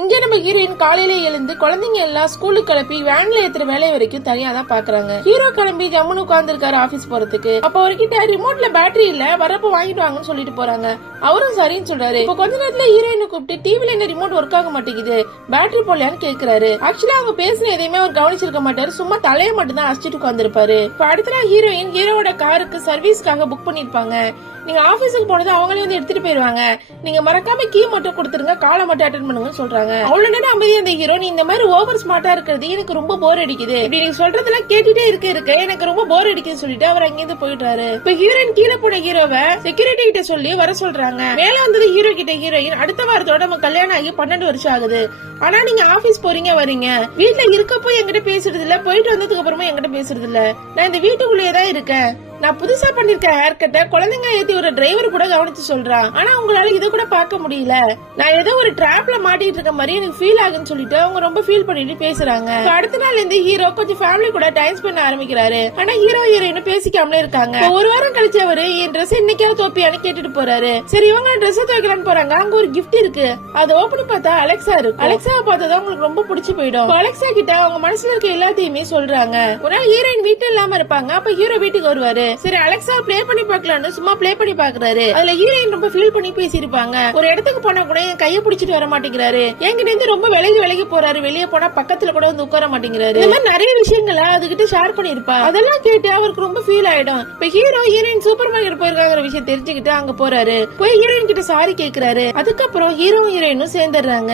இங்க நம்ம ஹீரோயின் காலையில எழுந்து குழந்தைங்க எல்லாம் ஸ்கூலுக்கு கிளப்பி வேன்ல ஏத்துற வேலை வரைக்கும் தனியா தான் பாக்குறாங்க. ஹீரோ கிளம்பி ஜம்முன்னு உட்கார்ந்து இருக்காரு ஆபீஸ் போறதுக்கு. அப்ப அவர்கிட்ட ரிமோட்ல பேட்டரி இல்ல, வரப்ப வாங்கிட்டு வாங்கன்னு சொல்லிட்டு போறாங்க. அவரும் சரின்னு சொல்றாரு. இப்ப கொஞ்ச நேரத்துல ஹீரோயினை கூப்பிட்டு டிவில என்ன ரிமோட் ஒர்க் ஆக மாட்டேங்குது, பேட்டரி போடலான்னு கேக்குறாரு. ஆக்சுவலா அவங்க பேசுன எதையுமே அவர் கவனிச்சிருக்க மாட்டாரு, சும்மா தலையை மட்டும் தான் அடிச்சிட்டு உட்கார்ந்துருப்பாரு. இப்ப அடுத்த நாள் ஹீரோயின் ஹீரோட காருக்கு சர்வீஸ்க்காக புக் பண்ணிருப்பாங்க. நீங்க ஆபீஸுக்கு போனது அவங்களே வந்து எடுத்துட்டு போயிருவாங்க, நீங்க மறக்காம கீ மட்டும் கொடுத்துருங்க, காலை மட்டும் அட்டென்ட் பண்ணுங்கன்னு சொல்றாங்க. அவ்வளவு நேரம் அமைதியா அந்த ஹீரோ, நீ இந்த மாதிரி ஓவர் ஸ்மார்ட்டா இருக்கிறது எனக்கு ரொம்ப போர் அடிக்குது, இப்படி நீங்க சொல்றதெல்லாம் கேட்டுட்டே இருக்க எனக்கு ரொம்ப போர் அடிக்குதுன்னு சொல்லிட்டு அவர் அங்கிருந்து போயிட்டாரு. இப்ப ஹீரோயின் கீழே போன ஹீரோவை செக்யூரிட்டி கிட்ட சொல்லி வர சொல்றாங்க. மேல வந்தது ஹீரோ கிட்ட, ஹீரோயின் அடுத்த வாரத்தோட நம்ம கல்யாணம் ஆகி 12 வருஷம் ஆகுது, ஆனா நீங்க ஆபீஸ் போறீங்க வரீங்க, வீட்டுல இருக்கப்போ என்கிட்ட பேசுறது இல்ல, போயிட்டு வந்ததுக்கு அப்புறமா என்கிட்ட பேசுறது இல்ல, நான் இந்த வீட்டுக்குள்ளேயேதான் இருக்கேன், நான் புதுசா பண்ணிருக்க ஹேர் கட்ட குழந்தைங்க ஏத்தி ஒரு டிரைவர் கூட கவனிச்சு சொல்றான், ஆனா உங்களால இதை கூட பார்க்க முடியல, நான் ஏதோ ஒரு டிராப்ல மாட்டிட்டு இருக்க மாதிரி எனக்கு ஃபீல் ஆகுன்னு சொல்லிட்டு அவங்க ரொம்ப ஃபீல் பண்ணிட்டு பேசுறாங்க. அடுத்த நாள் இந்த ஹீரோ கொஞ்சம் ஃபேமிலி கூட டைம் ஸ்பெண்ட் ஆரம்பிக்கிறாரு. ஆனா ஹீரோ ஹீரோயின் பேசிக்காமலே இருக்காங்க. ஒரு வாரம் கழிச்சு அவரு என் ட்ரெஸ் இன்னைக்காவது தோப்பியான்னு கேட்டுட்டு போறாரு. சரி இவங்க ட்ரெஸ் துவைக்கலான்னு போறாங்க. அங்க ஒரு கிஃப்ட் இருக்கு, அதை ஓபன் பார்த்தா அலெக்சா இருக்கு. அலெக்சாவை பார்த்தா உங்களுக்கு ரொம்ப பிடிச்சு போயிடும். அலெக்சா கிட்ட அவங்க மனசுல இருக்க எல்லாத்தையுமே சொல்றாங்க. ஒரு நாள் ஹீரோயின் வீட்டு இல்லாம இருப்பாங்க. அப்ப ஹீரோ வீட்டுக்கு வருவாரு. சரி அலெக்சா ப்ளே பண்ணி பாக்கலாம்னு சும்மா ப்ளே பண்ணி பாக்குறாரு. அதுல ஹீரோயின் ரொம்ப ஃபீல் பண்ணி பேசிருப்பாங்க. ஒரு இடத்துக்கு போனா கூட என் கையை பிடிச்சிட்டு வர மாட்டேங்கிறாரு, என்கிட்ட இருந்து ரொம்ப விலகி போறாரு, வெளியே போனா பக்கத்துல கூட வந்து உட்கார மாட்டேங்கிறாரு. இந்த மாதிரி நிறைய விஷயங்களை அதுகிட்ட ஷேர் பண்ணிருப்பா. அதெல்லாம் கேட்டு அவருக்கு ரொம்ப ஃபீல் ஆயிடும். இப்ப ஹீரோ ஹீரோயின் சூப்பர் மார்க்கெட் போயிருக்காங்கிற விஷயம் தெரிஞ்சுக்கிட்டு அங்க போறாரு. போய் ஹீரோயின் கிட்ட சாரி கேக்குறாரு. அதுக்கப்புறம் ஹீரோ ஹீரோயினும் சேர்ந்துடுறாங்க.